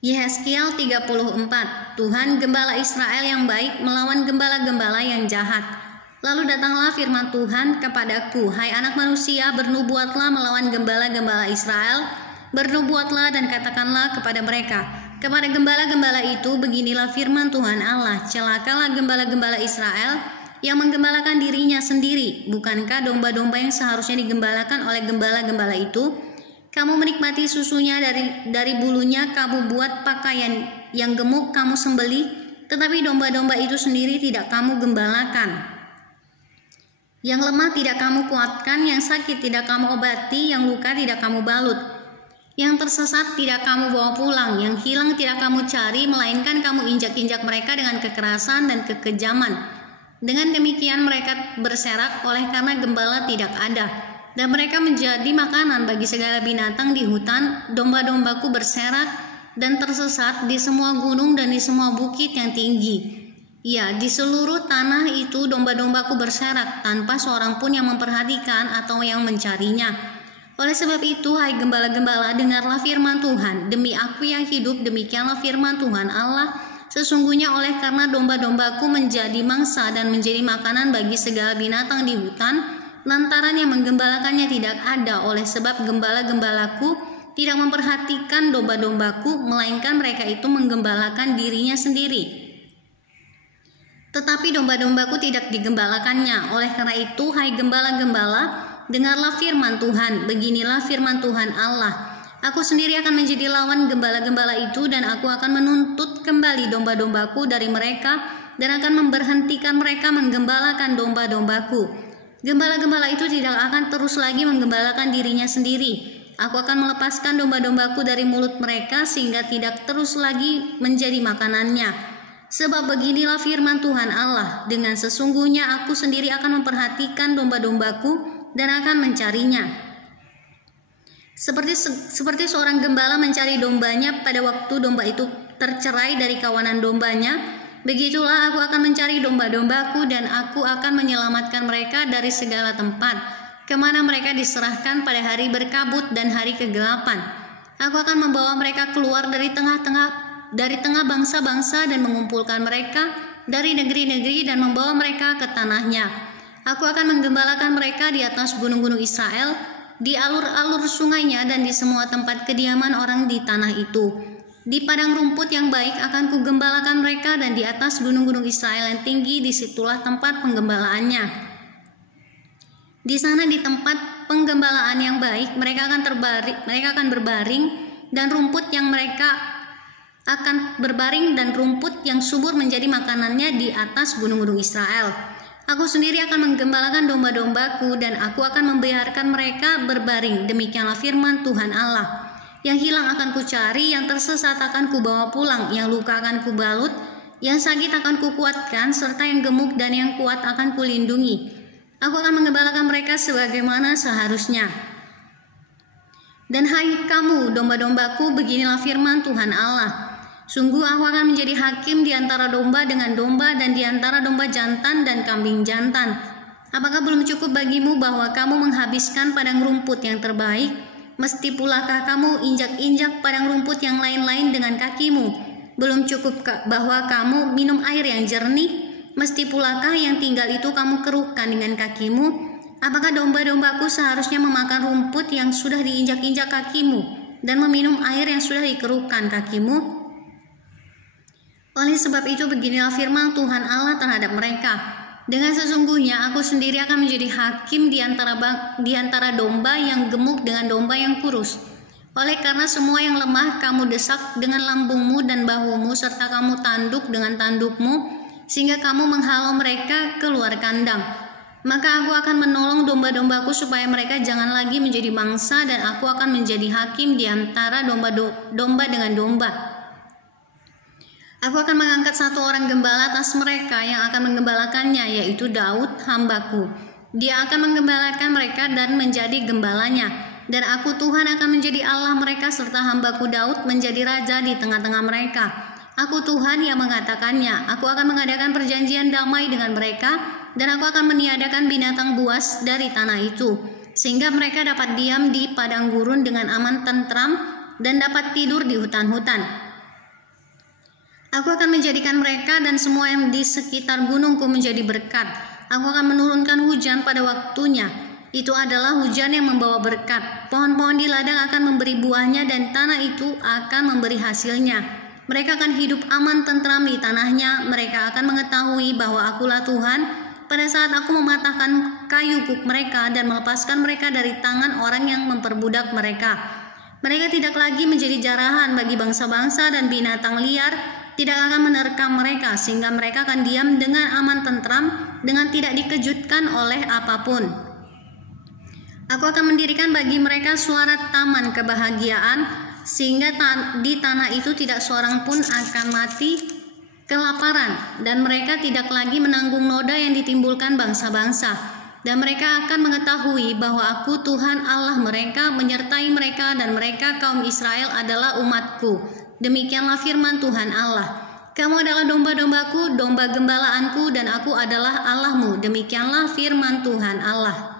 Yehezkiel 34. Tuhan gembala Israel yang baik melawan gembala-gembala yang jahat. Lalu datanglah firman Tuhan kepadaku, hai anak manusia, bernubuatlah melawan gembala-gembala Israel, bernubuatlah dan katakanlah kepada mereka, kepada gembala-gembala itu, beginilah firman Tuhan Allah, celakalah gembala-gembala Israel yang menggembalakan dirinya sendiri. Bukankah domba-domba yang seharusnya digembalakan oleh gembala-gembala itu? Kamu menikmati susunya, dari bulunya kamu buat pakaian yang gemuk kamu sembelih, tetapi domba-domba itu sendiri tidak kamu gembalakan. Yang lemah tidak kamu kuatkan, yang sakit tidak kamu obati, yang luka tidak kamu balut, yang tersesat tidak kamu bawa pulang, yang hilang tidak kamu cari, melainkan kamu injak-injak mereka dengan kekerasan dan kekejaman. Dengan demikian mereka berserak oleh karena gembala tidak ada, dan mereka menjadi makanan bagi segala binatang di hutan. Domba-dombaku berserak dan tersesat di semua gunung dan di semua bukit yang tinggi. Ya, di seluruh tanah itu domba-dombaku berserak, tanpa seorang pun yang memperhatikan atau yang mencarinya. Oleh sebab itu, hai gembala-gembala, dengarlah firman Tuhan. Demi aku yang hidup, demikianlah firman Tuhan Allah, sesungguhnya oleh karena domba-dombaku menjadi mangsa dan menjadi makanan bagi segala binatang di hutan, lantaran yang menggembalakannya tidak ada, oleh sebab gembala-gembalaku tidak memperhatikan domba-dombaku, melainkan mereka itu menggembalakan dirinya sendiri. Tetapi domba-dombaku tidak digembalakannya. Oleh karena itu, hai gembala-gembala, dengarlah firman Tuhan. Beginilah firman Tuhan Allah, aku sendiri akan menjadi lawan gembala-gembala itu, dan aku akan menuntut kembali domba-dombaku dari mereka, dan akan memberhentikan mereka menggembalakan domba-dombaku. Gembala-gembala itu tidak akan terus lagi menggembalakan dirinya sendiri. Aku akan melepaskan domba-dombaku dari mulut mereka, sehingga tidak terus lagi menjadi makanannya. Sebab beginilah firman Tuhan Allah, dengan sesungguhnya aku sendiri akan memperhatikan domba-dombaku dan akan mencarinya. Seperti seorang gembala mencari dombanya pada waktu domba itu tercerai dari kawanan dombanya, begitulah aku akan mencari domba-dombaku, dan aku akan menyelamatkan mereka dari segala tempat, kemana mereka diserahkan pada hari berkabut dan hari kegelapan. Aku akan membawa mereka keluar dari tengah bangsa-bangsa dan mengumpulkan mereka dari negeri-negeri dan membawa mereka ke tanahnya. Aku akan menggembalakan mereka di atas gunung-gunung Israel, di alur-alur sungainya, dan di semua tempat kediaman orang di tanah itu. Di padang rumput yang baik akan kugembalakan mereka, dan di atas gunung-gunung Israel yang tinggi, disitulah tempat penggembalaannya. Di sana, di tempat penggembalaan yang baik, mereka akan berbaring, dan rumput yang subur menjadi makanannya di atas gunung-gunung Israel. Aku sendiri akan menggembalakan domba-dombaku, dan aku akan membiarkan mereka berbaring. Demikianlah firman Tuhan Allah. Yang hilang akan kucari, yang tersesat akan kubawa pulang, yang luka akan kubalut, yang sakit akan kukuatkan, serta yang gemuk dan yang kuat akan kulindungi. Aku akan menggembalakan mereka sebagaimana seharusnya. Dan hai kamu, domba-dombaku, beginilah firman Tuhan Allah. Sungguh aku akan menjadi hakim di antara domba dengan domba, dan di antara domba jantan dan kambing jantan. Apakah belum cukup bagimu bahwa kamu menghabiskan padang rumput yang terbaik? Mesti pulakah kamu injak-injak padang rumput yang lain-lain dengan kakimu? Belum cukup bahwa kamu minum air yang jernih? Mesti pulakah yang tinggal itu kamu keruhkan dengan kakimu? Apakah domba-dombaku seharusnya memakan rumput yang sudah diinjak-injak kakimu, dan meminum air yang sudah dikeruhkan kakimu? Oleh sebab itu, beginilah firman Tuhan Allah terhadap mereka. Dengan sesungguhnya aku sendiri akan menjadi hakim di antara domba yang gemuk dengan domba yang kurus. Oleh karena semua yang lemah kamu desak dengan lambungmu dan bahumu, serta kamu tanduk dengan tandukmu, sehingga kamu menghalau mereka keluar kandang. Maka aku akan menolong domba-dombaku supaya mereka jangan lagi menjadi mangsa, dan aku akan menjadi hakim di antara domba dengan domba. Aku akan mengangkat satu orang gembala atas mereka yang akan menggembalakannya, yaitu Daud hambaku. Dia akan menggembalakan mereka dan menjadi gembalanya. Dan aku Tuhan akan menjadi Allah mereka, serta hambaku Daud menjadi raja di tengah-tengah mereka. Aku Tuhan yang mengatakannya. Aku akan mengadakan perjanjian damai dengan mereka, dan aku akan meniadakan binatang buas dari tanah itu, sehingga mereka dapat diam di padang gurun dengan aman tentram, dan dapat tidur di hutan-hutan. Aku akan menjadikan mereka dan semua yang di sekitar gunungku menjadi berkat. Aku akan menurunkan hujan pada waktunya. Itu adalah hujan yang membawa berkat. Pohon-pohon di ladang akan memberi buahnya dan tanah itu akan memberi hasilnya. Mereka akan hidup aman tentram di tanahnya. Mereka akan mengetahui bahwa Akulah Tuhan pada saat aku mematahkan kayu kuk mereka dan melepaskan mereka dari tangan orang yang memperbudak mereka. Mereka tidak lagi menjadi jarahan bagi bangsa-bangsa dan binatang liar tidak akan menerkam mereka sehingga mereka akan diam dengan aman tentram dengan tidak dikejutkan oleh apapun. Aku akan mendirikan bagi mereka suara taman kebahagiaan sehingga di tanah itu tidak seorang pun akan mati kelaparan dan mereka tidak lagi menanggung noda yang ditimbulkan bangsa-bangsa. Dan mereka akan mengetahui bahwa Aku Tuhan Allah mereka menyertai mereka dan mereka kaum Israel adalah umatku. Demikianlah firman Tuhan Allah. Kamu adalah domba-dombaku, domba gembalaanku, dan Aku adalah Allahmu. Demikianlah firman Tuhan Allah.